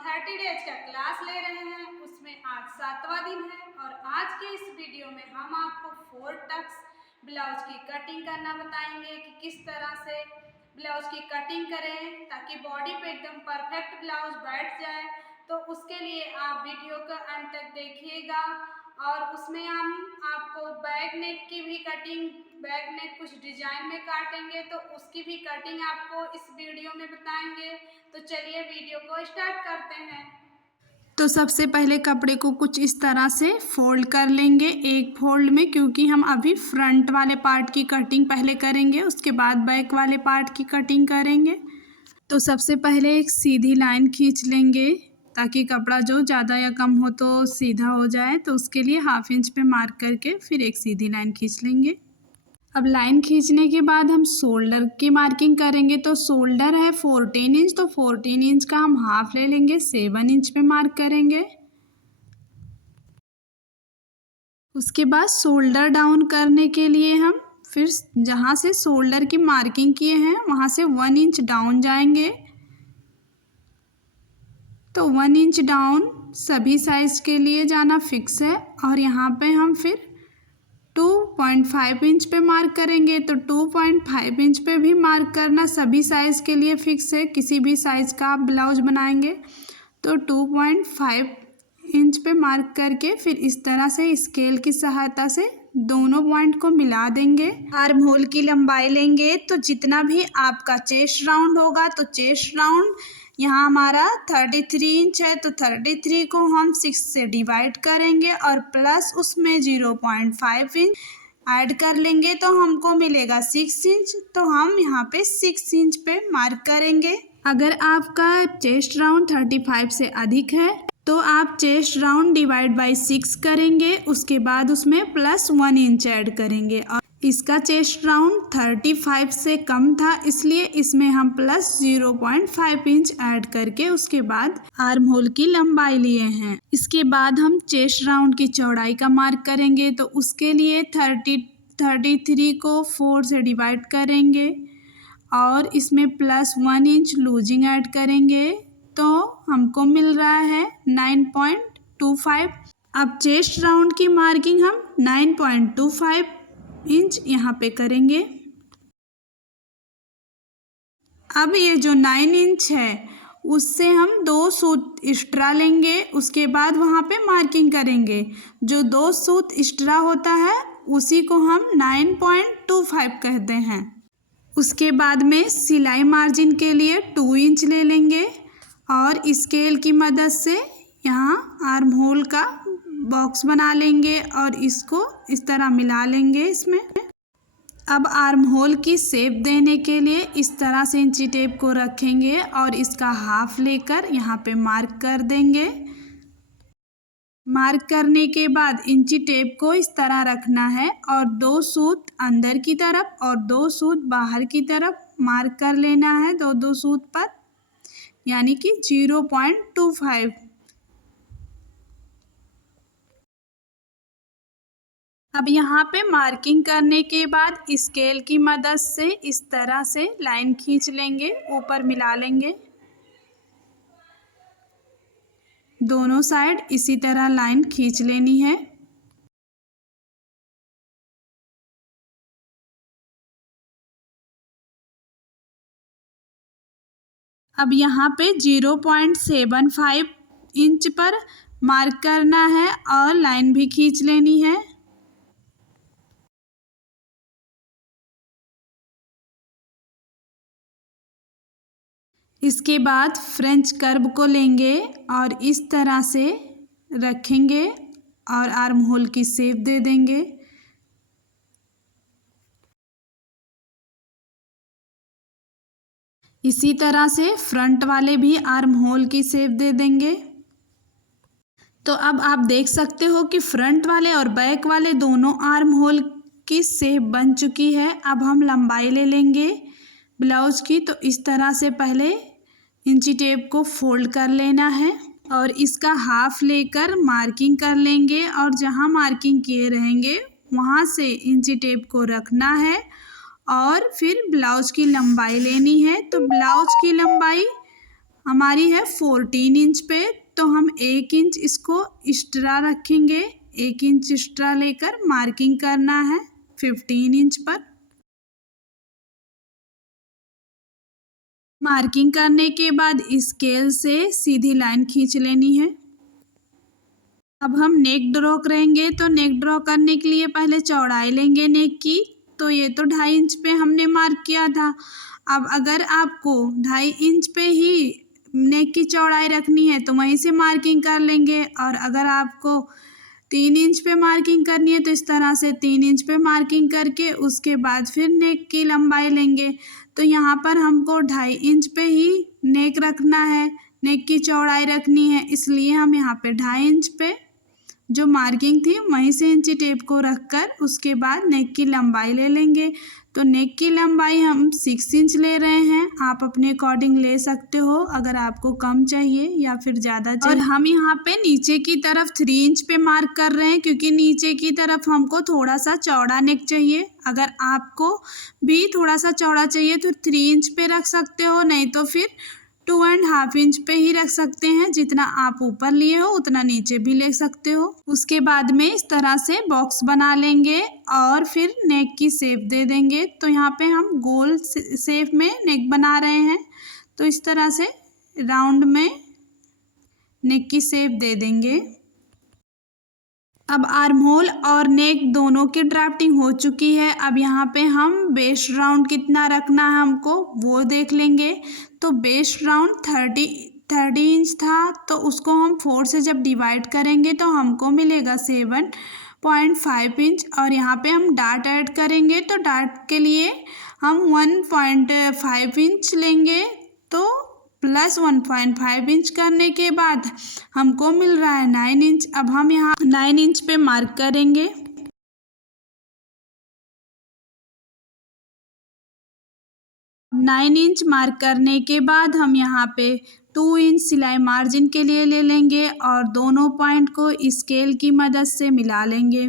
30 days का class ले रहे हैं, उसमें आज 7वां दिन है और आज के इस वीडियो में हम आपको 4 टक्स ब्लाउज की कटिंग करना बताएंगे कि किस तरह से ब्लाउज की कटिंग करें ताकि बॉडी पे एकदम परफेक्ट ब्लाउज बैठ जाए। तो उसके लिए आप वीडियो का अंत तक देखिएगा और उसमें हम आपको बैक नेक की भी कटिंग, बैक नेक कुछ डिजाइन में काटेंगे तो उसकी भी कटिंग आपको इस वीडियो में बताएंगे। तो चलिए वीडियो को स्टार्ट करते हैं। तो सबसे पहले कपड़े को कुछ इस तरह से फोल्ड कर लेंगे एक फोल्ड में, क्योंकि हम अभी फ्रंट वाले पार्ट की कटिंग पहले करेंगे, उसके बाद बैक वाले पार्ट की कटिंग करेंगे। तो सबसे पहले एक सीधी लाइन खींच लेंगे ताकि कपड़ा जो ज़्यादा या कम हो तो सीधा हो जाए। तो उसके लिए 1/2 इंच पे मार्क करके फिर एक सीधी लाइन खींच लेंगे। अब लाइन खींचने के बाद हम शोल्डर की मार्किंग करेंगे। तो शोल्डर है 14 इंच, तो 14 इंच का हम हाफ ले लेंगे, 7 इंच पे मार्क करेंगे। उसके बाद शोल्डर डाउन करने के लिए हम फिर जहाँ से शोल्डर की मार्किंग किए हैं वहाँ से 1 इंच डाउन जाएंगे। तो 1 इंच डाउन सभी साइज के लिए जाना फिक्स है और यहाँ पे हम फिर 2.5 इंच पे मार्क करेंगे। तो 2.5 इंच पे भी मार्क करना सभी साइज़ के लिए फिक्स है। किसी भी साइज़ का आप ब्लाउज बनाएंगे तो 2.5 इंच पे मार्क करके फिर इस तरह से स्केल की सहायता से दोनों पॉइंट को मिला देंगे। आर्म होल की लंबाई लेंगे तो जितना भी आपका चेस्ट राउंड होगा, तो चेस्ट राउंड यहाँ हमारा 33 इंच है, तो 33 को हम 6 से डिवाइड करेंगे और प्लस उसमें 0.5 इंच ऐड कर लेंगे तो हमको मिलेगा 6 इंच। तो हम यहाँ पे 6 इंच पे मार्क करेंगे। अगर आपका चेस्ट राउंड 35 से अधिक है तो आप चेस्ट राउंड डिवाइड बाई 6 करेंगे, उसके बाद उसमें प्लस 1 इंच ऐड करेंगे। और इसका चेस्ट राउंड 35 से कम था, इसलिए इसमें हम प्लस 0.5 इंच ऐड करके उसके बाद आर्म होल की लंबाई लिए हैं। इसके बाद हम चेस्ट राउंड की चौड़ाई का मार्क करेंगे। तो उसके लिए 33 को 4 से डिवाइड करेंगे और इसमें प्लस 1 इंच लूजिंग ऐड करेंगे तो हमको मिल रहा है 9.25। अब चेस्ट राउंड की मार्किंग हम 9.25 इंच यहाँ पे करेंगे। अब ये जो 9 इंच है उससे हम 2 सूत एक्स्ट्रा लेंगे, उसके बाद वहाँ पे मार्किंग करेंगे। जो 2 सूत एक्स्ट्रा होता है उसी को हम 9.25 कहते हैं। उसके बाद में सिलाई मार्जिन के लिए 2 इंच ले लेंगे और स्केल की मदद से यहाँ आर्म होल का बॉक्स बना लेंगे और इसको इस तरह मिला लेंगे इसमें। अब आर्म होल की शेप देने के लिए इस तरह से इंची टेप को रखेंगे और इसका हाफ लेकर यहाँ पे मार्क कर देंगे। मार्क करने के बाद इंची टेप को इस तरह रखना है और 2 सूत अंदर की तरफ और 2 सूत बाहर की तरफ मार्क कर लेना है, 2 सूत पर, यानी कि 0.25। अब यहाँ पे मार्किंग करने के बाद स्केल की मदद से इस तरह से लाइन खींच लेंगे, ऊपर मिला लेंगे। दोनों साइड इसी तरह लाइन खींच लेनी है। अब यहाँ पे 0.75 इंच पर मार्क करना है और लाइन भी खींच लेनी है। इसके बाद फ्रेंच कर्व को लेंगे और इस तरह से रखेंगे और आर्म होल की शेप दे देंगे। इसी तरह से फ्रंट वाले भी आर्म होल की शेप दे देंगे। तो अब आप देख सकते हो कि फ्रंट वाले और बैक वाले दोनों आर्म होल की शेप बन चुकी है। अब हम लंबाई ले लेंगे ब्लाउज की। तो इस तरह से पहले इंची टेप को फोल्ड कर लेना है और इसका हाफ लेकर मार्किंग कर लेंगे और जहाँ मार्किंग किए रहेंगे वहाँ से इंची टेप को रखना है और फिर ब्लाउज की लंबाई लेनी है। तो ब्लाउज की लंबाई हमारी है 14 इंच पे, तो हम 1 इंच इसको एक्स्ट्रा रखेंगे। 1 इंच एक्स्ट्रा लेकर मार्किंग करना है 15 इंच पर। मार्किंग करने के बाद स्केल से सीधी लाइन खींच लेनी है। अब हम नेक ड्रॉ करेंगे, तो नेक ड्रॉ करने के लिए पहले चौड़ाई लेंगे नेक की। तो ये तो 2.5 इंच पे हमने मार्क किया था। अब अगर आपको 2.5 इंच पे ही नेक की चौड़ाई रखनी है तो वहीं से मार्किंग कर लेंगे, और अगर आपको 3 इंच पे मार्किंग करनी है तो इस तरह से 3 इंच पे मार्किंग करके उसके बाद फिर नेक की लंबाई लेंगे। तो यहाँ पर हमको 2.5 इंच पे ही नेक रखना है, नेक की चौड़ाई रखनी है, इसलिए हम यहाँ पे 2.5 इंच पे जो मार्किंग थी वहीं से इंची टेप को रखकर उसके बाद नेक की लंबाई ले लेंगे। तो नेक की लंबाई हम 6 इंच ले रहे हैं। आप अपने अकॉर्डिंग ले सकते हो, अगर आपको कम चाहिए या फिर ज़्यादा चाहिए। और हम यहाँ पे नीचे की तरफ 3 इंच पे मार्क कर रहे हैं, क्योंकि नीचे की तरफ हमको थोड़ा सा चौड़ा नेक चाहिए। अगर आपको भी थोड़ा सा चौड़ा चाहिए तो 3 इंच पे रख सकते हो, नहीं तो फिर 2.5 इंच पे ही रख सकते हैं। जितना आप ऊपर लिए हो उतना नीचे भी ले सकते हो। उसके बाद में इस तरह से बॉक्स बना लेंगे और फिर नेक की शेप दे देंगे। तो यहाँ पे हम गोल शेप में नेक बना रहे हैं, तो इस तरह से राउंड में नेक की शेप दे देंगे। अब आर्म होल और नेक दोनों की ड्राफ्टिंग हो चुकी है। अब यहाँ पे हम बेस्ट राउंड कितना रखना है हमको वो देख लेंगे। तो बेस्ट राउंड 30 इंच था, तो उसको हम 4 से जब डिवाइड करेंगे तो हमको मिलेगा 7.5 इंच। और यहाँ पे हम डार्ट ऐड करेंगे, तो डार्ट के लिए हम 1.5 इंच लेंगे। तो प्लस 1.5 इंच करने के बाद हमको मिल रहा है 9 इंच। अब हम यहाँ 9 इंच पे मार्क करेंगे। नाइन इंच मार्क करने के बाद हम यहाँ पे 2 इंच सिलाई मार्जिन के लिए ले लेंगे और दोनों पॉइंट को स्केल की मदद से मिला लेंगे।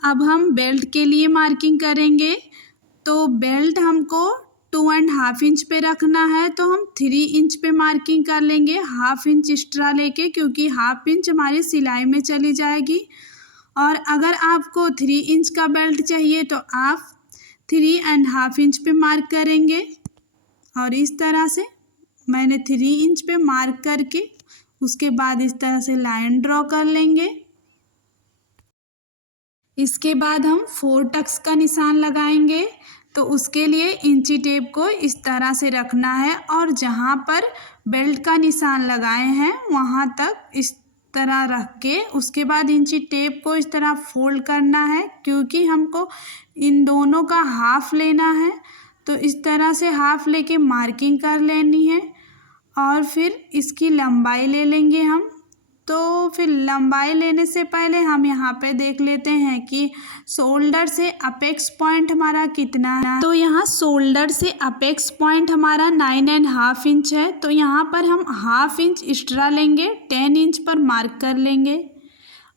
अब हम बेल्ट के लिए मार्किंग करेंगे। तो बेल्ट हमको 2.5 इंच पे रखना है, तो हम 3 इंच पे मार्किंग कर लेंगे, 1/2 इंच एक्स्ट्रा लेके, क्योंकि 1/2 इंच हमारी सिलाई में चली जाएगी। और अगर आपको 3 इंच का बेल्ट चाहिए तो आप 3.5 इंच पे मार्क करेंगे। और इस तरह से मैंने 3 इंच पे मार्क करके उसके बाद इस तरह से लाइन ड्रॉ कर लेंगे। इसके बाद हम 4 टक्स का निशान लगाएंगे। तो उसके लिए इंची टेप को इस तरह से रखना है और जहाँ पर बेल्ट का निशान लगाए हैं वहाँ तक इस तरह रख के उसके बाद इंची टेप को इस तरह फोल्ड करना है, क्योंकि हमको इन दोनों का हाफ लेना है। तो इस तरह से हाफ लेके मार्किंग कर लेनी है और फिर इसकी लंबाई ले लेंगे हम। तो फिर लंबाई लेने से पहले हम यहाँ पे देख लेते हैं कि शोल्डर से अपेक्स पॉइंट हमारा कितना है। तो यहाँ शोल्डर से अपेक्स पॉइंट हमारा 9.5 इंच है। तो यहाँ पर हम 1/2 इंच एक्स्ट्रा लेंगे, 10 इंच पर मार्क कर लेंगे।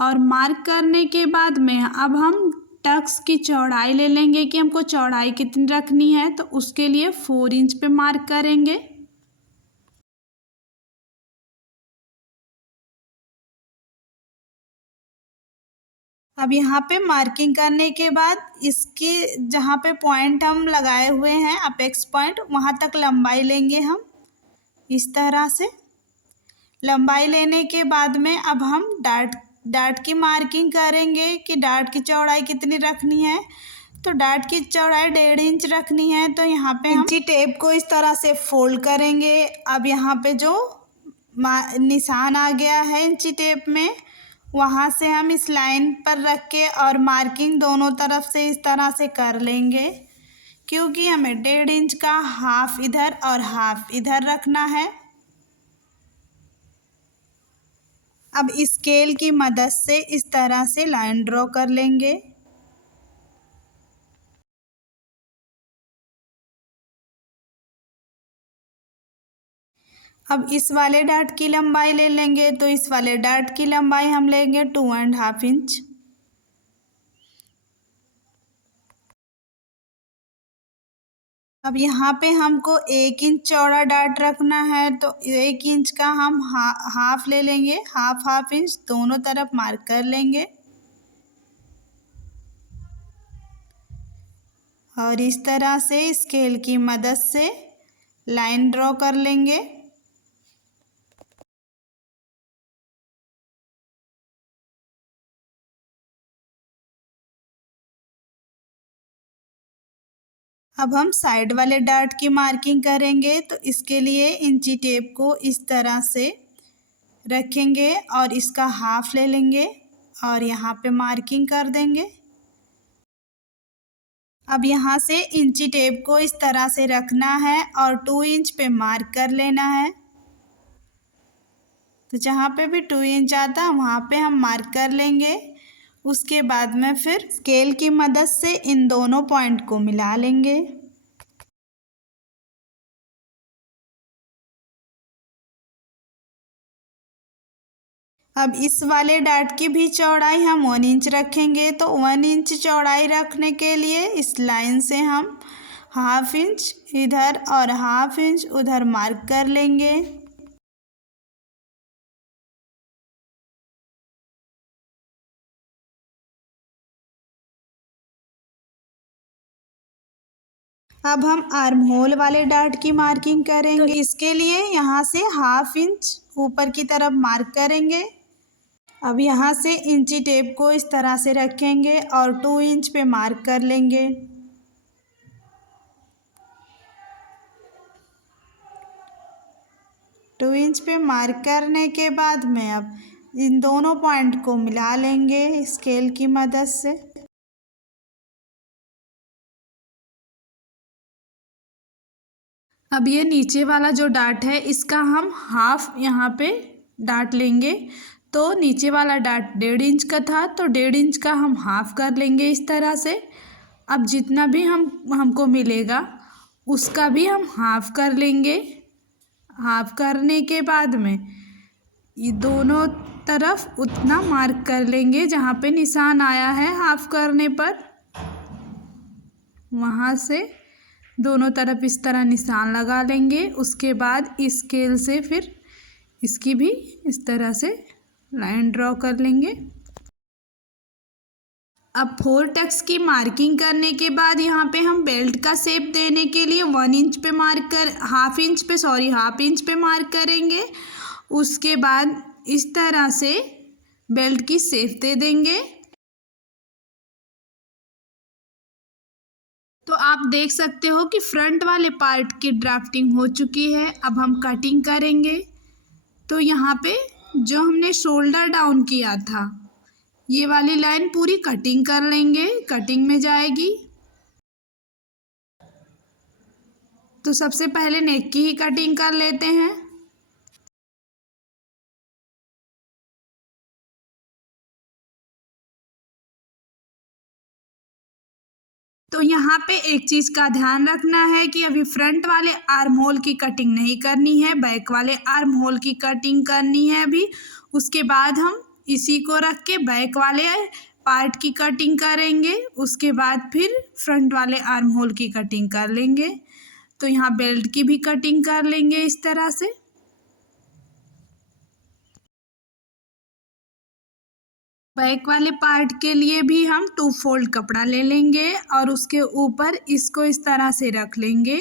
और मार्क करने के बाद में अब हम टक्स की चौड़ाई ले लेंगे कि हमको चौड़ाई कितनी रखनी है। तो उसके लिए 4 इंच पे मार्क करेंगे। अब यहाँ पे मार्किंग करने के बाद इसके जहाँ पे पॉइंट हम लगाए हुए हैं अपेक्स पॉइंट, वहाँ तक लंबाई लेंगे हम इस तरह से। लंबाई लेने के बाद में अब हम डार्ट की मार्किंग करेंगे कि डार्ट की चौड़ाई कितनी रखनी है। तो डार्ट की चौड़ाई 1.5 इंच रखनी है। तो यहाँ पे हम इंची टेप को इस तरह से फोल्ड करेंगे। अब यहाँ पे जो निशान आ गया है इंची टेप में, वहाँ से हम इस लाइन पर रख के और मार्किंग दोनों तरफ से इस तरह से कर लेंगे, क्योंकि हमें 1.5 इंच का हाफ इधर और हाफ इधर रखना है। अब स्केल की मदद से इस तरह से लाइन ड्रॉ कर लेंगे। अब इस वाले डार्ट की लंबाई ले लेंगे। तो इस वाले डार्ट की लंबाई हम लेंगे 2.5 इंच। अब यहाँ पे हमको 1 इंच चौड़ा डार्ट रखना है, तो 1 इंच का हम हाफ ले लेंगे, हाफ इंच दोनों तरफ मार्क कर लेंगे और इस तरह से स्केल की मदद से लाइन ड्रॉ कर लेंगे। अब हम साइड वाले डार्ट की मार्किंग करेंगे, तो इसके लिए इंची टेप को इस तरह से रखेंगे और इसका हाफ ले लेंगे और यहाँ पे मार्किंग कर देंगे। अब यहाँ से इंची टेप को इस तरह से रखना है और 2 इंच पे मार्क कर लेना है। तो जहाँ पे भी 2 इंच आता है वहाँ पे हम मार्क कर लेंगे। उसके बाद में फिर स्केल की मदद से इन दोनों पॉइंट को मिला लेंगे। अब इस वाले डार्ट की भी चौड़ाई हम 1 इंच रखेंगे, तो 1 इंच चौड़ाई रखने के लिए इस लाइन से हम हाफ इंच इधर और हाफ इंच उधर मार्क कर लेंगे। अब हम आर्म होल वाले डार्ट की मार्किंग करेंगे, तो इसके लिए यहाँ से हाफ इंच ऊपर की तरफ मार्क करेंगे। अब यहाँ से इंची टेप को इस तरह से रखेंगे और 2 इंच पे मार्क कर लेंगे। टू इंच पे मार्क करने के बाद में अब इन दोनों पॉइंट को मिला लेंगे स्केल की मदद से। अब ये नीचे वाला जो डार्ट है इसका हम हाफ यहाँ पे डार्ट लेंगे, तो नीचे वाला डार्ट 1.5 इंच का था तो 1.5 इंच का हम हाफ कर लेंगे इस तरह से। अब जितना भी हमको मिलेगा उसका भी हम हाफ कर लेंगे। हाफ करने के बाद में ये दोनों तरफ उतना मार्क कर लेंगे जहाँ पे निशान आया है हाफ करने पर, वहाँ से दोनों तरफ इस तरह निशान लगा लेंगे। उसके बाद इस स्केल से फिर इसकी भी इस तरह से लाइन ड्रॉ कर लेंगे। अब 4 टक्स की मार्किंग करने के बाद यहाँ पे हम बेल्ट का शेप देने के लिए 1 इंच पे हाफ इंच पे मार्क करेंगे। उसके बाद इस तरह से बेल्ट की शेप दे देंगे। तो आप देख सकते हो कि फ्रंट वाले पार्ट की ड्राफ्टिंग हो चुकी है। अब हम कटिंग करेंगे, तो यहाँ पे जो हमने शोल्डर डाउन किया था ये वाली लाइन पूरी कटिंग कर लेंगे, कटिंग में जाएगी। तो सबसे पहले नेक की ही कटिंग कर लेते हैं। तो यहाँ पे एक चीज़ का ध्यान रखना है कि अभी फ्रंट वाले आर्म होल की कटिंग नहीं करनी है, बैक वाले आर्म होल की कटिंग करनी है अभी। उसके बाद हम इसी को रख के बैक वाले पार्ट की कटिंग करेंगे। उसके बाद फिर फ्रंट वाले आर्म होल की कटिंग कर लेंगे। तो यहाँ बेल्ट की भी कटिंग कर लेंगे इस तरह से। बैक वाले पार्ट के लिए भी हम 2 फोल्ड कपड़ा ले लेंगे और उसके ऊपर इसको इस तरह से रख लेंगे।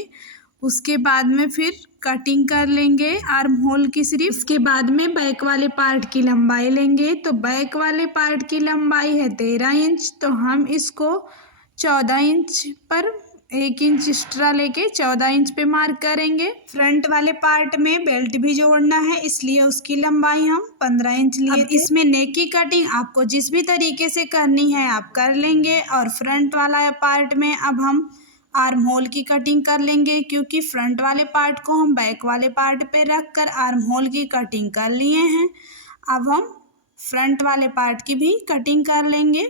उसके बाद में फिर कटिंग कर लेंगे आर्म होल की सिर्फ। इसके बाद में बैक वाले पार्ट की लंबाई लेंगे, तो बैक वाले पार्ट की लंबाई है 13 इंच, तो हम इसको 14 इंच पर 1 इंच एक्स्ट्रा लेके 14 इंच पे मार्क करेंगे। फ्रंट वाले पार्ट में बेल्ट भी जोड़ना है, इसलिए उसकी लंबाई हम 15 इंच लिए थे। इसमें नेक की कटिंग आपको जिस भी तरीके से करनी है आप कर लेंगे। और फ्रंट वाला पार्ट में अब हम आर्म होल की कटिंग कर लेंगे, क्योंकि फ्रंट वाले पार्ट को हम बैक वाले पार्ट पे रख कर आर्म होल की कटिंग कर लिए हैं। अब हम फ्रंट वाले पार्ट की भी कटिंग कर लेंगे।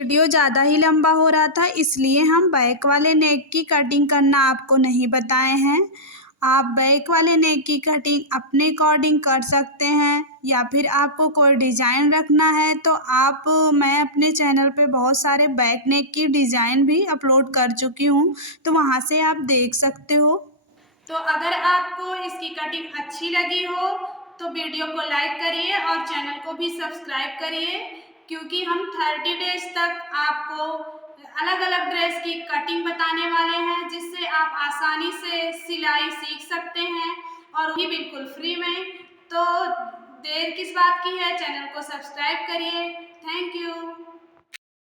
वीडियो ज़्यादा ही लंबा हो रहा था, इसलिए हम बैक वाले नेक की कटिंग करना आपको नहीं बताए हैं। आप बैक वाले नेक की कटिंग अपने अकॉर्डिंग कर सकते हैं, या फिर आपको कोई डिज़ाइन रखना है तो मैं अपने चैनल पे बहुत सारे बैक नेक की डिज़ाइन भी अपलोड कर चुकी हूँ, तो वहाँ से आप देख सकते हो। तो अगर आपको इसकी कटिंग अच्छी लगी हो तो वीडियो को लाइक करिए और चैनल को भी सब्सक्राइब करिए, क्योंकि हम 30 डेज तक आपको अलग अलग ड्रेस की कटिंग बताने वाले हैं, जिससे आप आसानी से सिलाई सीख सकते हैं और भी बिल्कुल फ्री में। तो देर किस बात की है, चैनल को सब्सक्राइब करिए। Thank you.